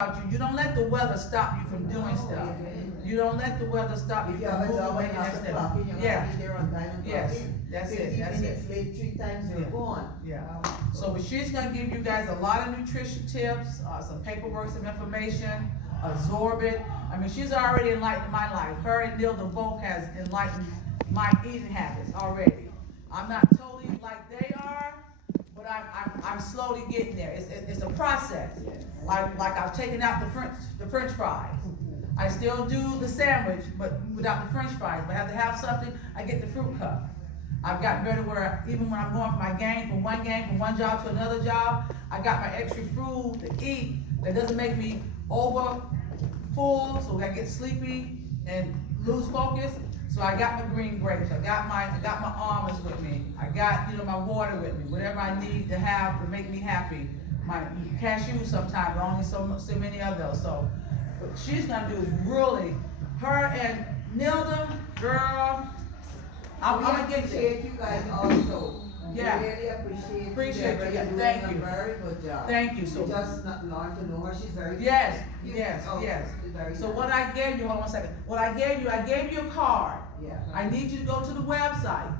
about you. You don't let the weather stop you from doing stuff. You don't let the weather stop you If you from have a moving job and and you have to making clock in, you're Yeah. gonna be there on time and clock Yes, in. that's it, 15 that's it. minutes late, 3 times you're Yeah. gone. Yeah. So but she's gonna give you guys a lot of nutrition tips, some paperwork, some information, absorb it. I mean, she's already enlightened my life. Her and Nilda both has enlightened my eating habits already. I'm not totally like they are, but I'm slowly getting there. It's a process. Like I've taken out the French fries. I still do the sandwich, but without the French fries. If I have to have something, I get the fruit cup. I've gotten better where even when I'm going from from one job to another job, I got my extra food to eat that doesn't make me over full, so I get sleepy and lose focus. So I got my green grapes, I got my almonds with me, I got my water with me, whatever I need to have to make me happy. My cashews sometimes, but only so many of those. So what she's gonna do is really, her and Nilda, girl, I'm We gonna get appreciate you. you guys also. Yeah. We really appreciate Appreciate you, Deborah. yeah, You're thank doing you. a very good job. Thank you. We So just not learned to know her. She's very yes, cute. yes, Oh, yes. she's very So nice. what I gave you, hold on one second. What I gave you a card. Yeah. I need you to go to the website.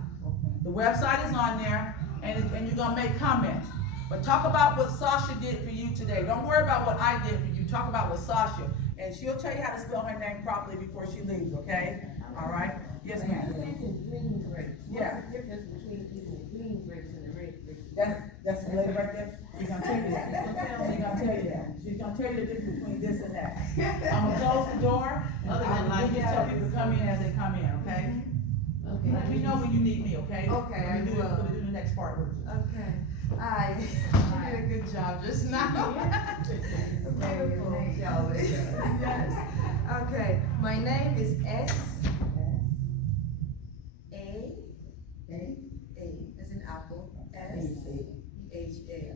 The website is on there, and you're gonna make comments. But talk about what Sasha did for you today. Don't worry about what I did for you. Talk about what Sasha, and she'll tell you how to spell her name properly before she leaves. Okay? All right? Yes, You ma'am. mentioned green grapes. Yeah. What's the difference between eating the green grapes and the red grapes? That's the lady right there. She's gonna tell you that. She's gonna tell you that. She's gonna tell you the difference between this and that. I'm gonna close the door. Other than I'm like just tell people to come in as they come in. Okay? Okay. Let me know when you need me. Okay? Okay, I will. We'll do the next part with you. Okay. Hi. You did a good job just now. Beautiful, shall we? Yes. Okay, my name is S A as in apple. S H A.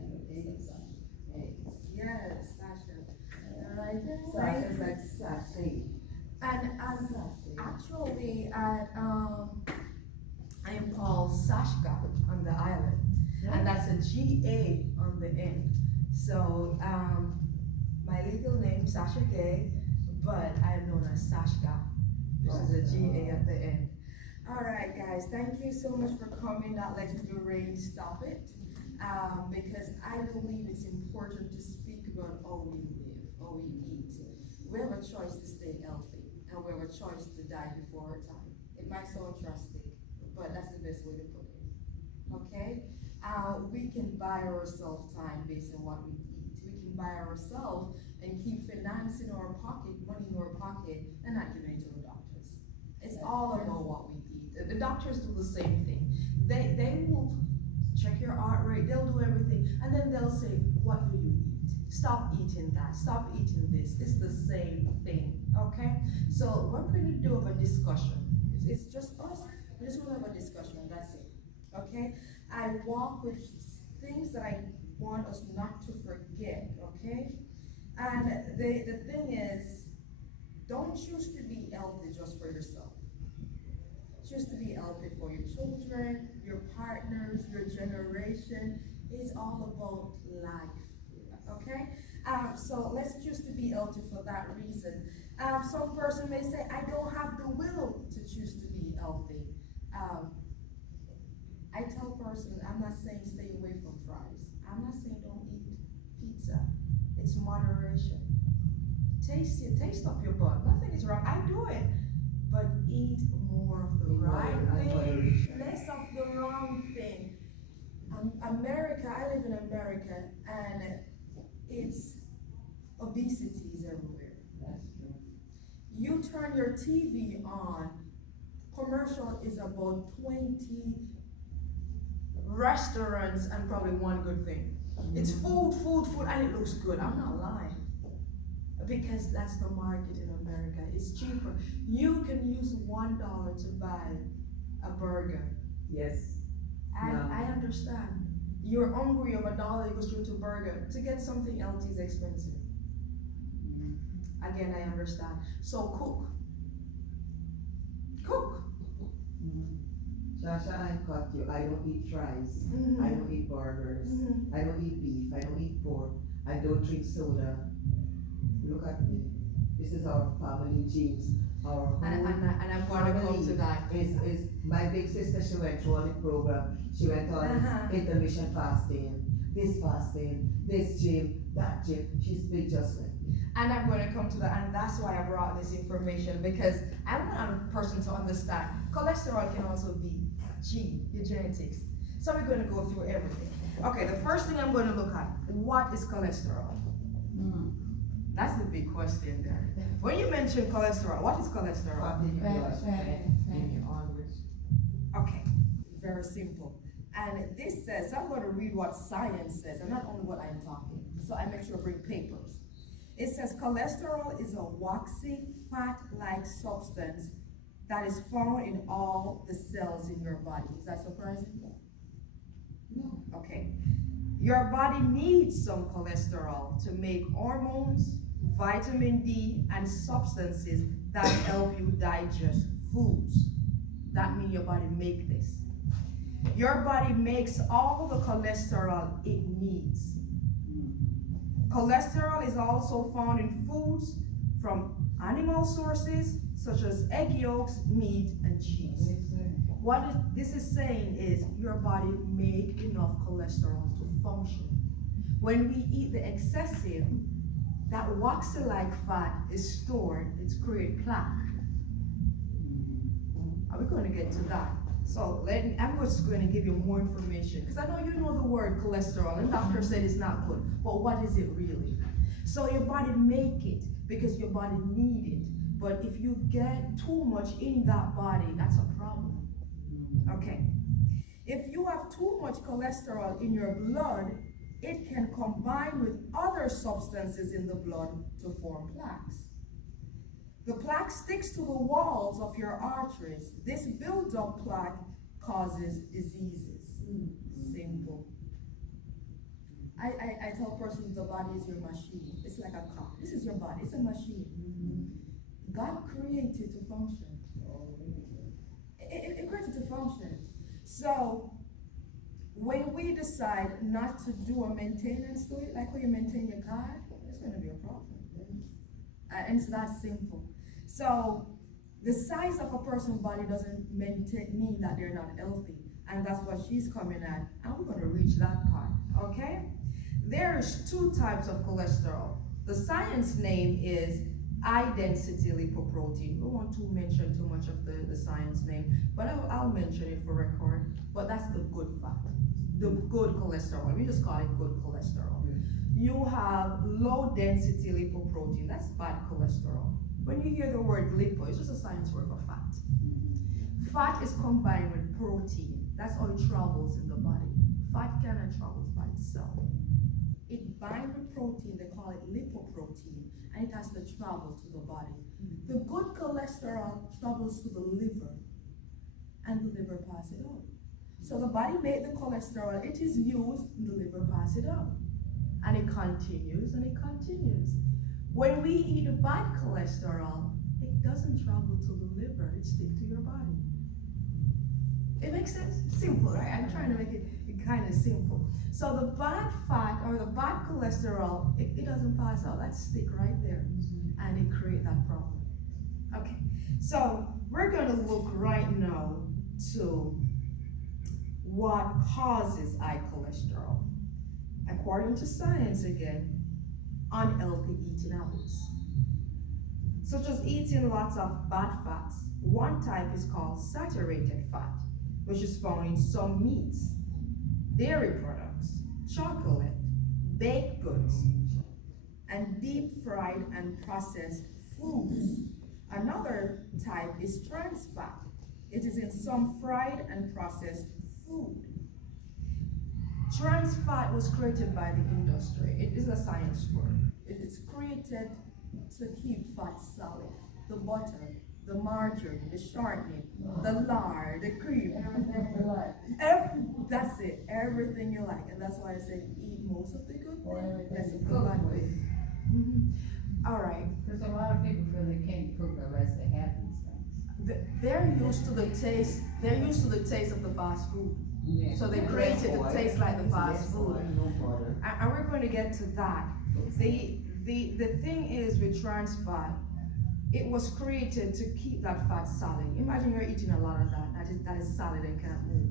Yes, Sasha. Alright. Sasha is like sachet. And actually I am called Sashka on the island, and that's a G-A on the end. So my legal name Sasha Gay, but I am known as Sashka, which is a G-A at the end. All right, guys, thank you so much for coming. Not letting the rain stop it, because I believe it's important to speak about how we live, how we eat. We have a choice to stay healthy, and we have a choice to die before our time. It might sound drastic, but that's the best way to put it. Okay? We can buy ourselves time based on what we eat. We can buy ourselves and keep finance in our pocket, money in our pocket, and not giving it to the doctors. It's all about what we eat. The doctors do the same thing. They will check your heart rate, they'll do everything, and then they'll say, what do you eat? Stop eating that, stop eating this. It's the same thing, okay? So we're going to do a discussion. It's just us. We just want to have a discussion, and that's it, okay? I walk with things that I want us not to forget, okay? And the thing is, don't choose to be healthy just for yourself. Choose to be healthy for your children, your partners, your generation. It's all about life, okay? So let's choose to be healthy for that reason. Some person may say, I don't have the will to choose to be healthy. I tell person, I'm not saying stay away from fries. I'm not saying don't eat pizza. It's moderation. Taste up your butt. Nothing is wrong. I do it. But eat more of the right thing, less of the wrong thing. America, I live in America, and it's obesity is everywhere. That's true. You turn your TV on, commercial is about 20 restaurants and probably one good thing. It's food, and it looks good. I'm not lying. Because that's the market in America. It's cheaper. You can use $1 to buy a burger. Yes. And Yeah. I understand. You're hungry of $1, you go straight to burger. To get something else is expensive. Again, I understand. So cook. Cook. Sasha, I cut you. I don't eat fries. Mhm. I don't eat burgers. Mhm. I don't eat beef. I don't eat pork. I don't drink soda. look at me. This is our family genes, our whole And I'm gonna come to that. is my big sister. She went through all the program. She went on intermittent fasting, this gym, that gym. She's big just like me. And I'm going to come to that, and that's why I brought this information, because I want a person to understand cholesterol can also be your genetics. So we're going to go through everything. Okay, the first thing I'm going to look at, what is cholesterol? That's the big question there. When you mention cholesterol, what is cholesterol? Okay, very simple. And this says, so I'm going to read what science says, and not only what I'm talking. So I make sure I bring papers. It says cholesterol is a waxy, fat-like substance that is found in all the cells in your body. Is that surprising? No. Okay. Your body needs some cholesterol to make hormones, vitamin D, and substances that help you digest foods. That means your body makes this. Your body makes all the cholesterol it needs. Cholesterol is also found in foods from animal sources such as egg yolks, meat, and cheese. What this is saying is your body makes enough cholesterol to function. When we eat the excessive, that waxy-like fat is stored, it's create plaque. Are we going to get to that? So I'm just going to give you more information, because I know you know the word cholesterol, and doctor said it's not good, but what is it really? So your body make it because your body need it, but if you get too much in that body, that's a problem. Okay, if you have too much cholesterol in your blood, it can combine with other substances in the blood to form plaques. The plaque sticks to the walls of your arteries. This build-up plaque causes diseases. Simple. I tell persons the body is your machine. It's like a car. This is your body. It's a machine. God created it to function. It created to function. So when we decide not to do a maintenance to it, like when you maintain your car, it's going to be a problem. And it's that simple. So the size of a person's body doesn't mean that they're not healthy. And that's what she's coming at. And we're going to reach that part, okay? There's two types of cholesterol. The science name is high-density lipoprotein. We don't want to mention too much of the science name, but I'll mention it for record. But that's the good fat, the good cholesterol. We just call it good cholesterol. You have low-density lipoprotein. That's bad cholesterol. When you hear the word lipo, it's just a science word for fat. Fat is combined with protein. That's how it travels in the body. Fat cannot travel by itself. It binds with protein, they call it lipoprotein, and it has to travel to the body. The good cholesterol travels to the liver, and the liver passes it out. So the body makes the cholesterol, it is used, and the liver passes it out. And it continues, and it continues. When we eat bad cholesterol, it doesn't travel to the liver, it sticks to your body. It makes sense? Simple, right? I'm trying to make it kind of simple. So the bad fat or the bad cholesterol, it doesn't pass out. That stick right there, and it creates that problem. Okay, so we're going to look right now to what causes high cholesterol. According to science again, unhealthy eating habits, such as eating lots of bad fats. One type is called saturated fat, which is found in some meats, dairy products, chocolate, baked goods, and deep fried and processed foods. Another type is trans fat. It is in some fried and processed food. Trans fat was created by the industry. It is a science word. It is created to keep fat solid. The butter, the margarine, the shortening, the lard, the cream. Everything you like. That's it. Everything you like. And that's why I say eat most of the good Or things. everything That's you the cook bad with. thing. All right. Because a lot of people feel they can't cook unless they have these things. They're used to the taste. They're used to the taste of the fast food. Yeah. So they create it to taste like the fast food. No butter. And we're going to get to that. The thing is with trans fat, it was created to keep that fat solid. Imagine you're eating a lot of that is solid and can't move.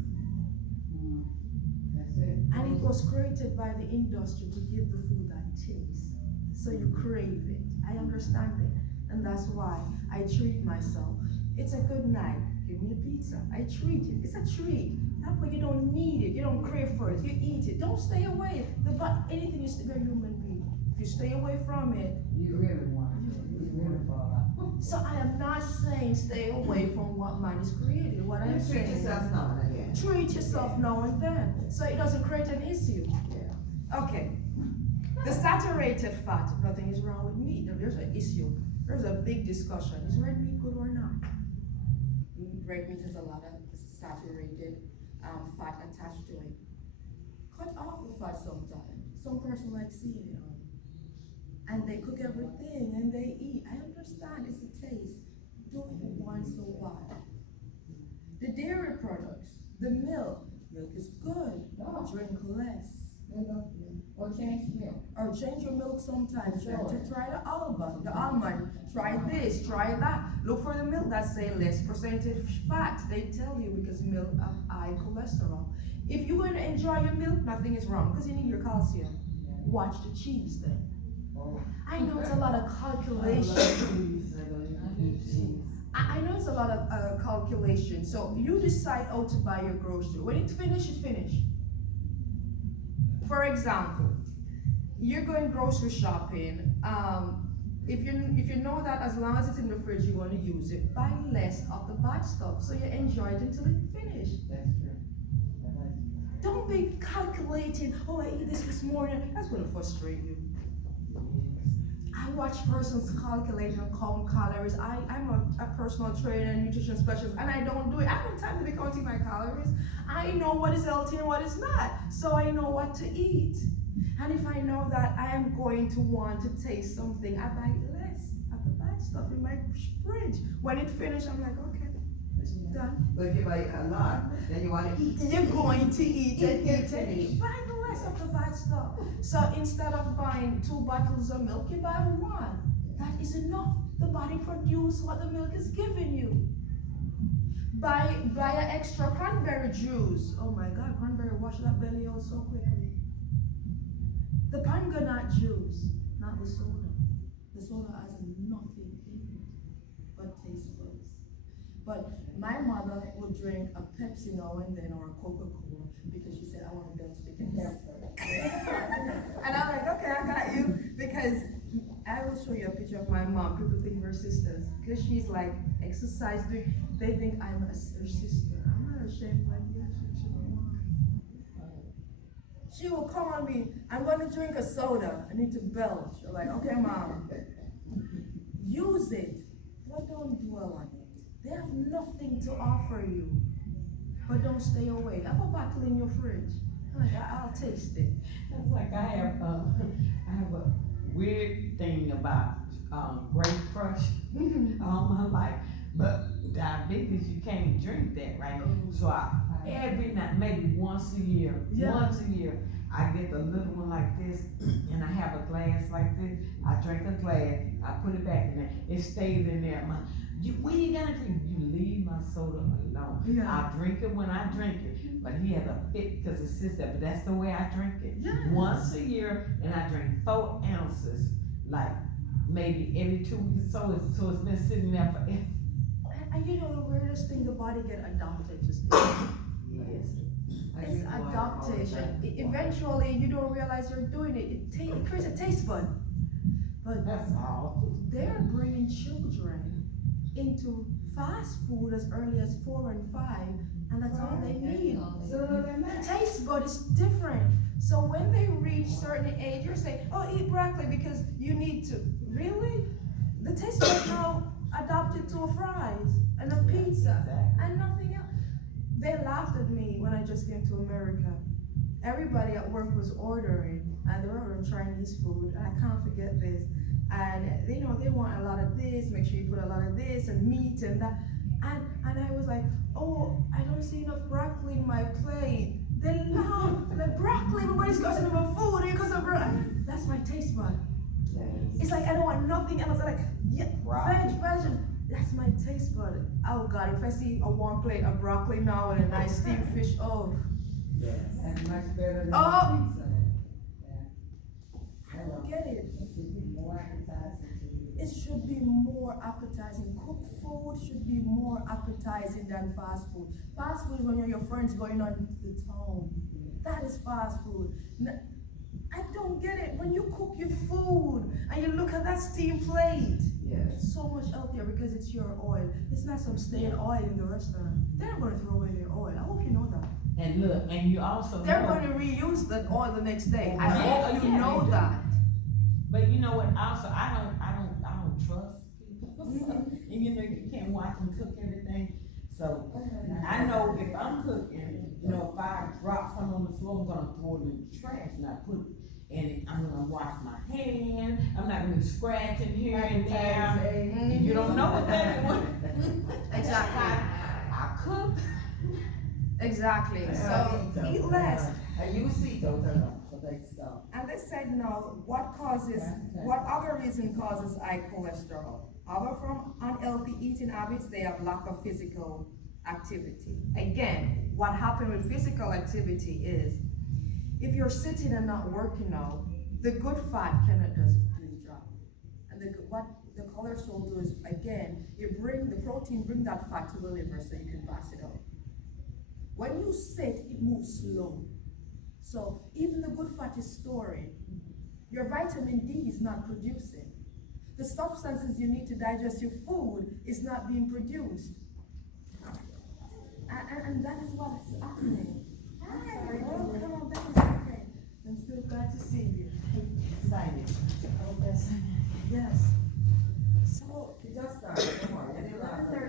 That's it. And it was created by the industry to give the food that taste. So you crave it. I understand it. And that's why I treat myself. It's a good night. Give me a pizza. I treat it. It's a treat. That way you don't need it. You don't crave for it. You eat it. Don't stay away. Anything is you're a human being. If you stay away from it, You really want it. You really fall out. so I am not saying stay away from what man is created. What I'm Treat saying is yourself now and again. treat yourself now and then. So it doesn't create an issue. Yeah. Okay. The saturated fat, nothing is wrong with meat. There's an issue. There's a big discussion. Is red meat good or not? Red meat has a lot of saturated fat attached to it. Cut off the fat sometimes. Some person likes seeing it on. And they cook everything and they eat. I understand it's a taste. Do it once a while. The dairy products, the milk is good. No. Drink less. Or change milk. Or change your milk sometimes. Sure. Try the almond. Try this, try that. Look for the milk that say less percentage fat. They tell you because milk have high cholesterol. If you're going to enjoy your milk, nothing is wrong because you need your calcium. Watch the cheese then. Oh. I know it's a lot of calculation. I know it's a lot of calculation. So you decide how to buy your grocery. When it's finished, it's finished. For example, you're going grocery shopping. If you know that as long as it's in the fridge, you're going to use it, buy less of the bad stuff so you enjoy it until it's finished. That's true. Don't be calculating, oh, I ate this morning. That's going to frustrate you. I watch persons calculate and count calories. I'm a personal trainer and nutrition specialist, and I don't do it. I don't have time to be counting my calories. I know what is healthy and what is not, so I know what to eat. And if I know that I am going to want to taste something, I buy less of the bad stuff in my fridge. When it's finished, I'm like, okay, it's done. But if you buy a lot, then you want to eat. You're going to eat and Eat, eat and eat. eat. Buy the less of the bad stuff. So instead of buying 2 bottles of milk, you buy 1. That is enough. The body produces what the milk is giving you. Buy an extra cranberry juice. Oh my God, cranberry wash that belly out so quickly. The panganut juice, not the soda. The soda has nothing in it but taste buds. But my mother would drink a Pepsi now and then or a Coca-Cola because she said, I want to build chicken. And I'm like, okay, I got you. Because I will show you a picture of my mom. People think we're sisters. Because she's like, exercise, they think I'm her sister. I'm not ashamed, like, yeah, she's my mom. She will call on me, I'm going to drink a soda. I need to belch. I'm like, okay, mom. Use it, but don't dwell on it. They have nothing to offer you. But don't stay away. Have a bottle in your fridge. I'm like, I'll taste it. That's like I have a weird thing about grape crush all my life, but diabetes you can't drink that, right? So I every night, maybe once a year, I get the little one like this, and I have a glass like this. I drink a glass, I put it back in there, it stays in there. When you gonna drink? You leave my soda alone. Yeah. I drink it when I drink it, but he has a fit because it's sister. But that's the way I drink it. Yeah. Once a year, and I drink 4 ounces, like maybe every 2 weeks. So it's been sitting there forever. And you know the weirdest thing, the body get adopted to stuff. Yes. It's adaptation. Eventually, you don't realize you're doing it. It creates a taste bud. But That's all. they're bringing children into fast food as early as 4 and 5, and that's all they need. The taste bud is different. So when they reach certain age, you're saying, oh, eat broccoli because you need to. Really? The taste bud now adopted to a fries and a pizza and nothing else. They laughed at me when I just came to America. Everybody at work was ordering, and they were ordering Chinese food, and I can't forget this. And you know, they want a lot of this, make sure you put a lot of this and meat and that. And I was like, oh, I don't see enough broccoli in my plate. They laugh, like broccoli, everybody's cussing about food because of broccoli. That's my taste bud. It's like I don't want nothing else. I'm like, yeah, veg. That's my taste bud. Oh God, if I see a warm plate of broccoli now and a nice steamed fish, oh. Yes. That's much better than Oh. pizza. I don't get it. It should be more appetizing to you. It should be more appetizing. Cooked food should be more appetizing than fast food. Fast food is when you're your friends going on to the town. That is fast food. I don't get it. When you cook your food and you look at that steam plate, Yes. it's so much healthier because it's your oil. It's not some stale oil in the restaurant. They're not going to throw away their oil. I hope you know that. And look, and you also They're know, going to reuse the oil the next day. I Yeah, hope you yeah, know they do. that. but you know what, also, I don't trust people. And you know, you can't watch them cook everything. So, I know if I'm cooking, you know, if I drop something on the floor, I'm gonna throw it in the trash, not put it, and I'm gonna wash my hand, I'm not gonna be scratching here and there. And you don't know what that was. Exactly. I cook. Exactly. So eat less. I use sweet out a lot, but I stop. And they said no. What other reason causes high cholesterol? Other from unhealthy eating habits, they have lack of physical activity. Again, what happened with physical activity is, if you're sitting and not working out, the good fat cannot do its job. And what the cholesterol do is, again, the protein bring that fat to the liver so you can pass it out. When you sit, it moves slow. So even the good fat is storing. Your vitamin D is not producing. The substances you need to digest your food is not being produced. And that is what is happening. Hi, well, come on back. Okay. I'm still glad to see you. Sign it. Yes. So, You just start, don't worry. It's the last one.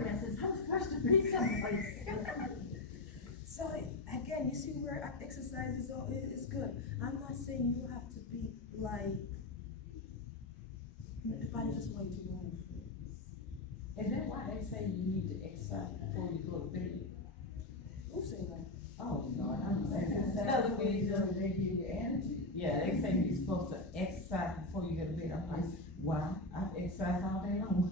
So again, you see where exercise is good. I'm not saying you have to be like, the body just want you to move. Is that why they say you need to exercise before you go to bed? Who say that? Oh, Lord, I'm saying this That's television. they give you energy. Yeah, they say you're supposed to exercise before you go to bed. I'm like, why? I've exercised all day long.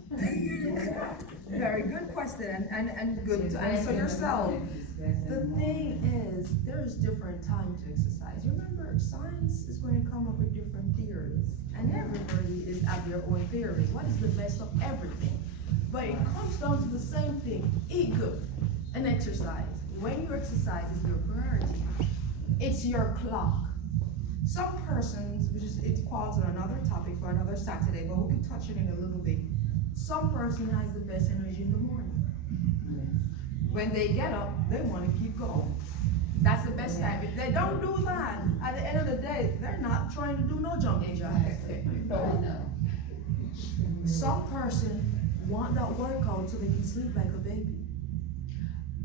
Very good question, and good to answer yourself. The thing is, there is different time to exercise. Remember, science is going to come up with different theories, and everybody is have their own theories. What is the best of everything? But it comes down to the same thing: eat good and exercise. When you exercise is your priority. It's your clock. Some persons, it falls on another topic for another Saturday, but we can touch it in a little bit. Some person has the best energy in the morning. When they get up, they want to keep going. That's the best time. If they don't do that, at the end of the day, they're not trying to do no jumping jacks. Some person want that workout so they can sleep like a baby.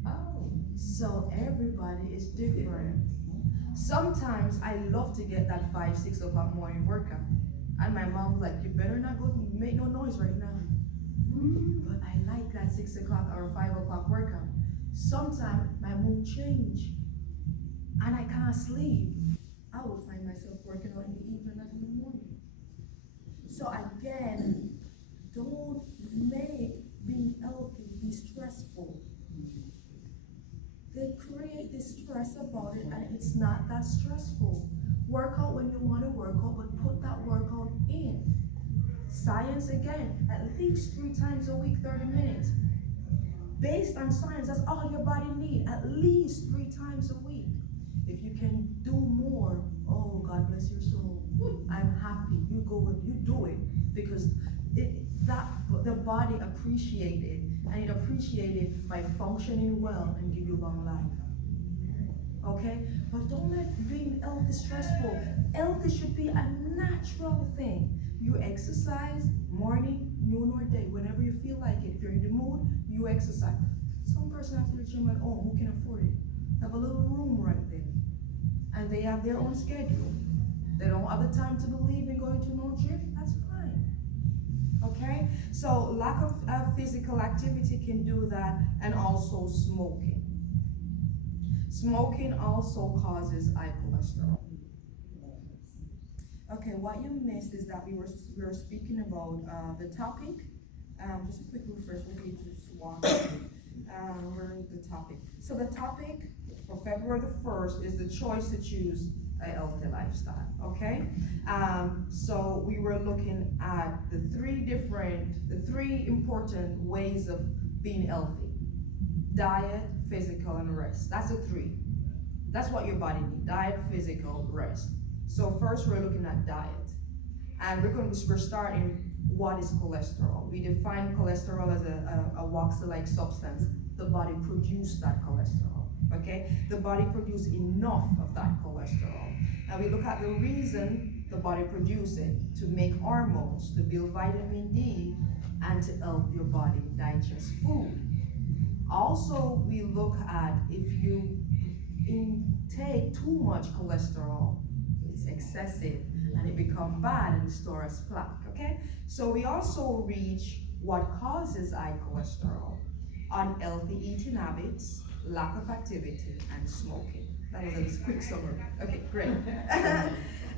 Oh. So everybody is different. Sometimes I love to get that 5, 6 o'clock morning workout. And my mom was like, you better not go make no noise right now. But I like that 6 o'clock or 5 o'clock workout. Sometimes my mood change and I can't sleep. I will find myself working out in the evening and in the morning. So again, don't make being healthy be stressful. They create this stress about it and it's not that stressful. Work out when you want to work out, but put that workout in. Science again, at least 3 times a week, 30 minutes. Based on science, that's all your body needs, at least 3 times a week. If you can do more, oh, God bless your soul. I'm happy. You do it because the body appreciates it, and it appreciates it by functioning well and give you long life. Okay? But don't let being healthy stressful. Healthy should be a natural thing. You exercise morning, noon, or day, whenever you feel like it. If you're in the mood, you exercise. Some person has their gym at home who can afford it. Have a little room right there. And they have their own schedule. They don't have the time to believe in going to no gym, that's fine. Okay? So lack of physical activity can do that, and also smoking. Smoking also causes high cholesterol. Okay, what you missed is that we were speaking about the topic. Just a quick refresh, maybe just walk. Where is the topic? So the topic for February the 1st is the choice to choose a healthy lifestyle. Okay, so we were looking at the three important ways of being healthy: diet, physical, and rest. That's the three. That's what your body needs: diet, physical, rest. So first we're looking at diet, and we're starting. What is cholesterol? We define cholesterol as a waxy-like substance. The body produces that cholesterol. Okay, the body produces enough of that cholesterol, and we look at the reason the body produces it: to make hormones, to build vitamin D, and to help your body digest food. Also, we look at if you intake too much cholesterol, it's excessive and it becomes bad and store as plaque. Okay, so we also reach what causes high cholesterol: unhealthy eating habits, lack of activity, and smoking. That was a quick summary. Okay, great.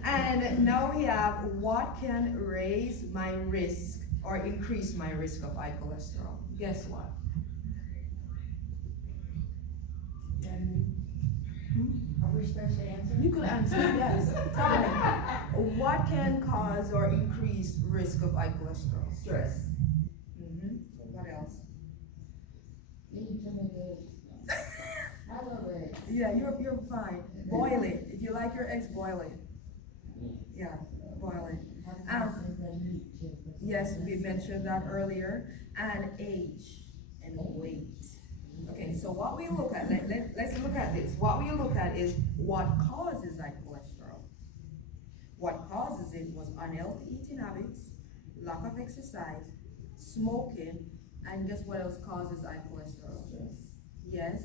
And now we have what can raise my risk or increase my risk of high cholesterol. Guess what? Are we supposed to answer? You could answer, yes. Tell me, what can cause or increase risk of high cholesterol? Stress. What else? Eating too many eggs. I love eggs. Yeah, you're fine. Boil it. If you like your eggs, boil it. Yeah, boil it. Yes, we mentioned that earlier. And age and weight. Okay, so what we look at, let's look at this. What we look at is what causes high cholesterol. What causes it was unhealthy eating habits, lack of exercise, smoking, and guess what else causes high cholesterol? Yes,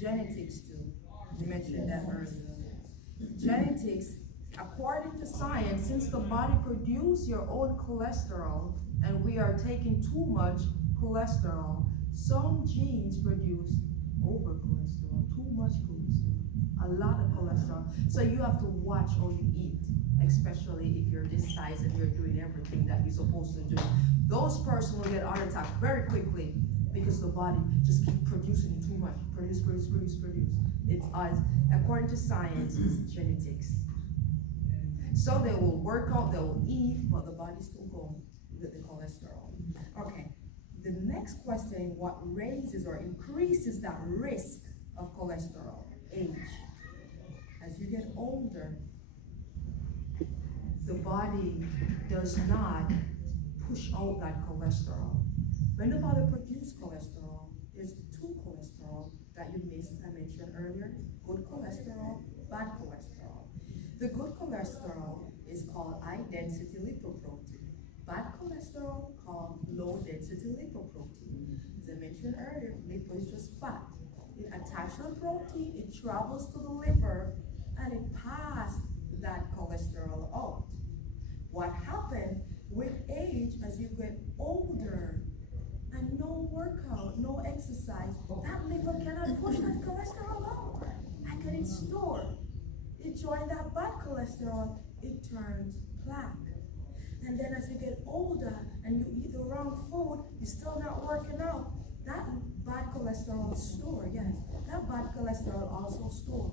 genetics too. You mentioned that earlier. Genetics, according to science, since the body produces your own cholesterol and we are taking too much cholesterol, some genes produce over cholesterol, too much cholesterol, a lot of cholesterol. So you have to watch how you eat, especially if you're this size and you're doing everything that you're supposed to do. Those persons will get heart attack very quickly because the body just keeps producing too much. Produce. It's according to science, it's genetics. So they will work out, they will eat, but the body's still going with the cholesterol. Okay. The next question, what raises or increases that risk of cholesterol? Age. As you get older, the body does not push out that cholesterol. When the body produces cholesterol, there's two cholesterol that you missed, I mentioned earlier: good cholesterol, bad cholesterol. The good cholesterol is called high-density lipoprotein. Bad cholesterol called low-density lipoprotein. As I mentioned earlier, lipo is just fat. It attaches to the protein, it travels to the liver, and it passes that cholesterol out. What happens with age, as you get older, and no workout, no exercise, that liver cannot push that cholesterol out. And then it's stored. It joins that bad cholesterol, it turns plaque. And then as you get older and you eat the wrong food, you're still not working out, that bad cholesterol is stored, yes. That bad cholesterol also stores.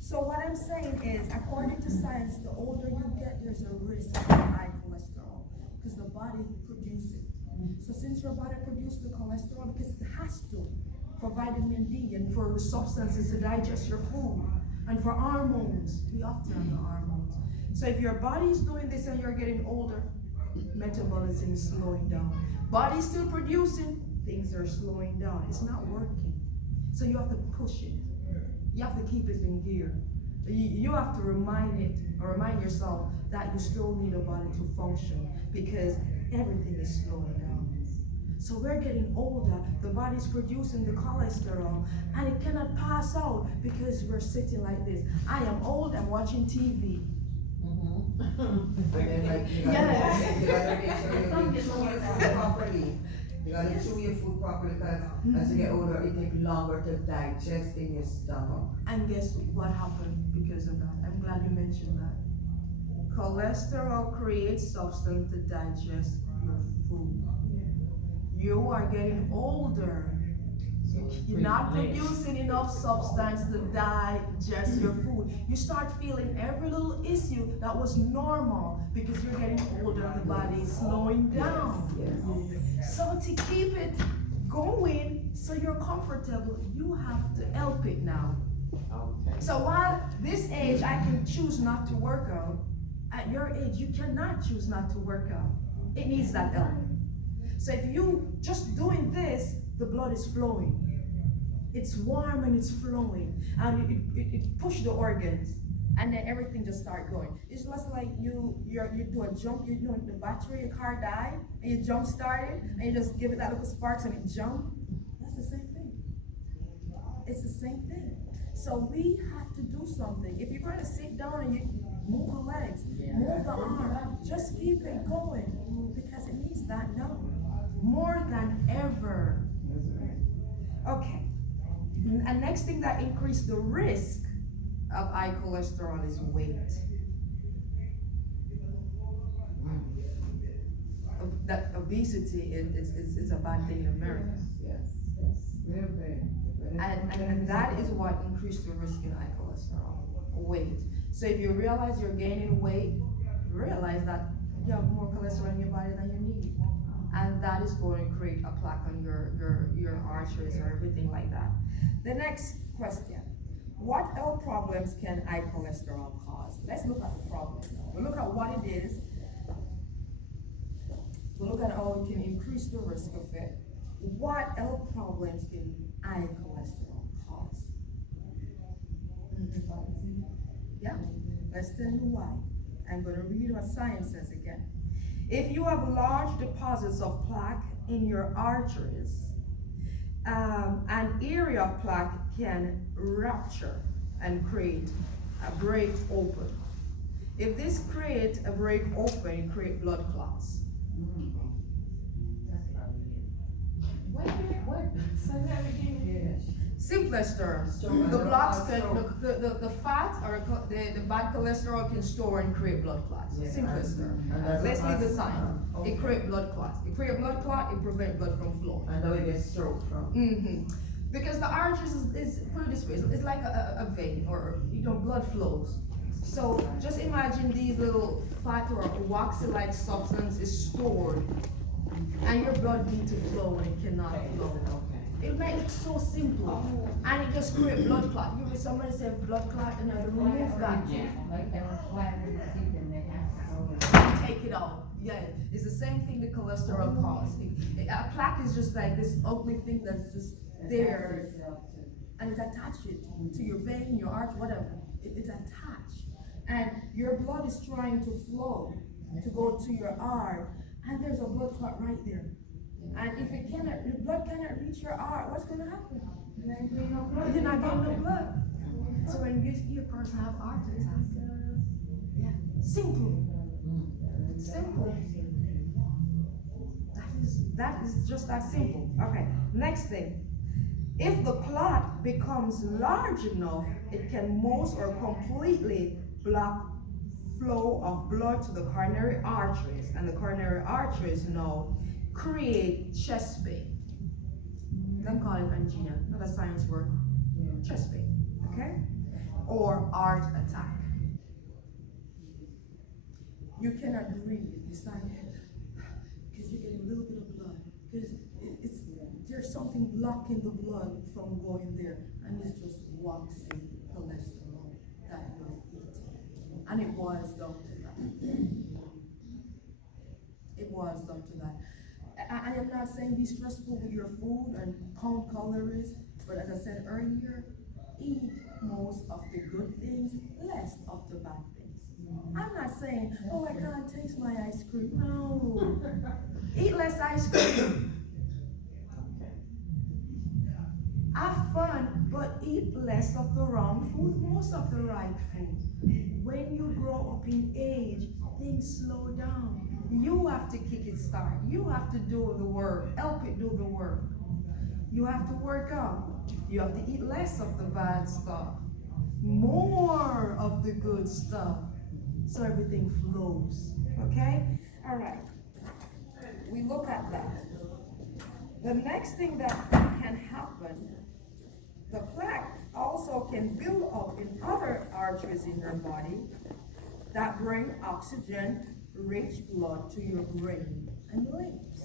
So what I'm saying is, according to science, the older you get, there's a risk of high cholesterol because the body produces it. So since your body produces the cholesterol, because it has to, for vitamin D and for the substances to digest your food, and for hormones, we often have the hormones. So if your body is doing this and you're getting older, metabolism is slowing down. Body's still producing, things are slowing down. It's not working. So you have to push it. You have to keep it in gear. You have to remind yourself that you still need a body to function because everything is slowing down. So we're getting older, the body's producing the cholesterol, and it cannot pass out because we're sitting like this. I am old, I'm watching TV. But then, like, you gotta make sure you chew your food properly. You gotta chew your food properly because as you get older, it takes longer to digest in your stomach. And guess what happened because of that? I'm glad you mentioned that. Cholesterol creates substance to digest your food. You are getting older. You're not producing enough substance to digest your food. You start feeling every little issue that was normal because you're getting older and the body is slowing down. Yes. So to keep it going so you're comfortable, you have to help it now. Okay. So while this age I can choose not to work out, at your age you cannot choose not to work out. It needs that help. So if you just doing this, the blood is flowing. It's warm and it's flowing, and it push the organs, and then everything just start going. It's just like you do a jump. You know, the battery of your car died, and you jump started, and you just give it that little sparks and it jump. That's the same thing. It's the same thing. So we have to do something. If you're going to sit down and you move the legs, move the arm, just keep it going because it needs that now more than ever. Okay. And next thing that increase the risk of high cholesterol is weight. That obesity it's a bad thing in America. Yes. Real bad. And that is what increased the risk in high cholesterol. Weight. So if you realize you're gaining weight, realize that you have more cholesterol in your body than you need. And that is going to create a plaque on your arteries or everything like that. The next question. What health problems can high cholesterol cause? Let's look at the problem. We'll look at what it is. We'll look at how it can increase the risk of it. What health problems can high cholesterol cause? Yeah, let's tell you why. I'm going to read what science says again. If you have large deposits of plaque in your arteries, an area of plaque can rupture and create a break open. If this creates a break open, it creates blood clots. What? Say that again. Simplest terms, the blocks can, the fat or the bad cholesterol can store and create blood clots. Yeah. Simplest term. And that's Let's a leave the fast- sign. okay. It create blood clots. It create blood clot, it prevent blood from flowing. And that we get stroke from. Because the arteries is put it this way, it's like a vein or blood flows. So just imagine these little fat or waxy-like substance is stored, and your blood needs to flow and it cannot flow. It might look so simple, and it just create blood clot. You hear somebody say blood clot, and I remove that. Like they were flattening the teeth and they have to go. Take it out. Yeah, it's the same thing the cholesterol causes. A plaque is just like this ugly thing that's just there, and it's attached to your vein, your arch, whatever. It's attached, and your blood is trying to flow to go to your heart, and there's a blood clot right there. And if the blood cannot reach your heart, what's going to happen? You ain't getting no blood. You're not getting no blood. So when you see a person have heart attack, yeah, simple. Simple. That is just that simple. Okay, next thing. If the clot becomes large enough, it can most or completely block flow of blood to the coronary arteries, and the coronary arteries now create chest pain. Them call it angina, not a science word. Chest pain, okay? Or heart attack. You cannot breathe. It's not because you're getting a little bit of blood. Because there's something blocking the blood from going there, and it's just waxy cholesterol that you're eating, and it boils down to that. It boils down to that. I am not saying be stressful with your food and count calories, but as I said earlier, eat most of the good things, less of the bad things. I'm not saying, oh, I can't taste my ice cream. No. Eat less ice cream. Have fun, but eat less of the wrong food, most of the right food. When you grow up in age, things slow down. You have to kick it start. You have to do the work. Help it do the work. You have to work out. You have to eat less of the bad stuff, more of the good stuff. so everything flows, okay? All right, we look at that. The next thing that can happen, the plaque also can build up in other arteries in your body that bring oxygen-rich blood to your brain and limbs.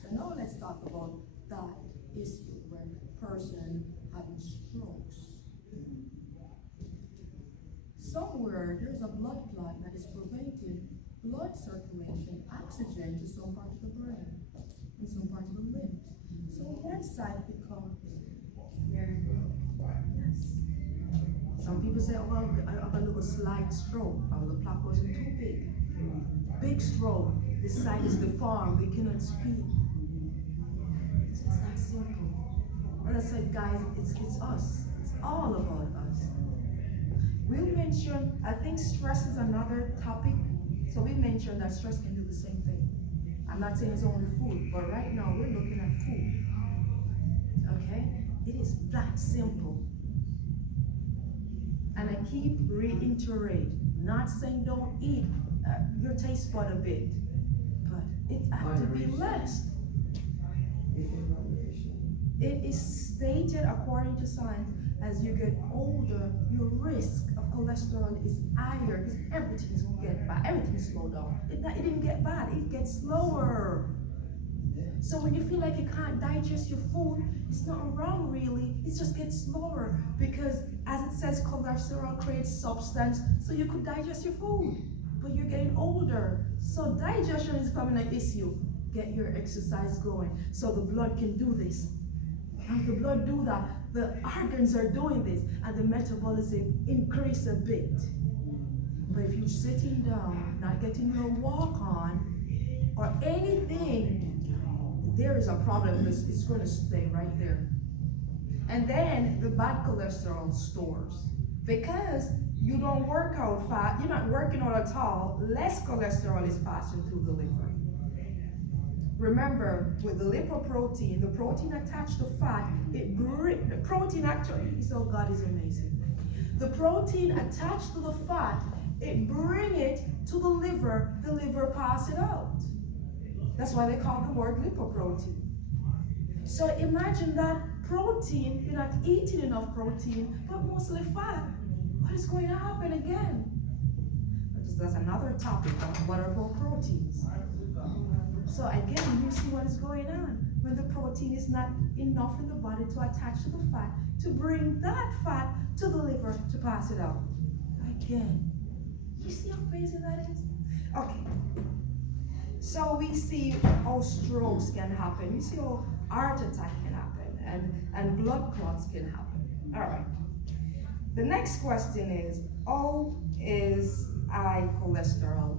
So now let's talk about that issue where a person having strokes. Somewhere there's a blood clot that is preventing blood circulation, oxygen to some part of the brain and some part of the limbs. So one side becomes very yes. Some people say, oh, well, I have a little slight stroke, or the plaque wasn't too big. Big stroke, this side is deformed, we cannot speak. It's that simple. As I said, guys, it's us. It's all about us. We'll mention, I think stress is another topic. So we mentioned that stress can do the same thing. I'm not saying it's only food, but right now we're looking at food. Okay? It is that simple. And I keep reiterating, not saying don't eat your taste bud a bit, but it has to be less. It is stated according to science, as you get older, your risk of cholesterol is higher because everything is gonna get bad. Everything is slowed down. It didn't get bad, it gets slower. So when you feel like you can't digest your food, it's not wrong really, it just gets slower because as it says, cholesterol creates substance so you could digest your food. But you're getting older, so digestion is becoming an issue. Get your exercise going so the blood can do this. And the blood do that, the organs are doing this, and the metabolism increase a bit. But if you're sitting down, not getting your walk on, or anything, there is a problem because it's going to stay right there. And then the bad cholesterol stores. Because you don't work out fat, you're not working out at all, less cholesterol is passing through the liver. Remember, with the lipoprotein, the protein attached to fat, the protein actually, so God is amazing. The protein attached to the fat, it bring it to the liver pass it out. That's why they call the word lipoprotein. So imagine that protein, you're not eating enough protein, but mostly fat. What is going to happen again? That's another topic of what are called proteins. So again, you see what is going on. When the protein is not enough in the body to attach to the fat, to bring that fat to the liver to pass it out. Again, you see how crazy that is? Okay. So we see how strokes can happen. We see how heart attack can happen and blood clots can happen. All right. The next question is, how is high cholesterol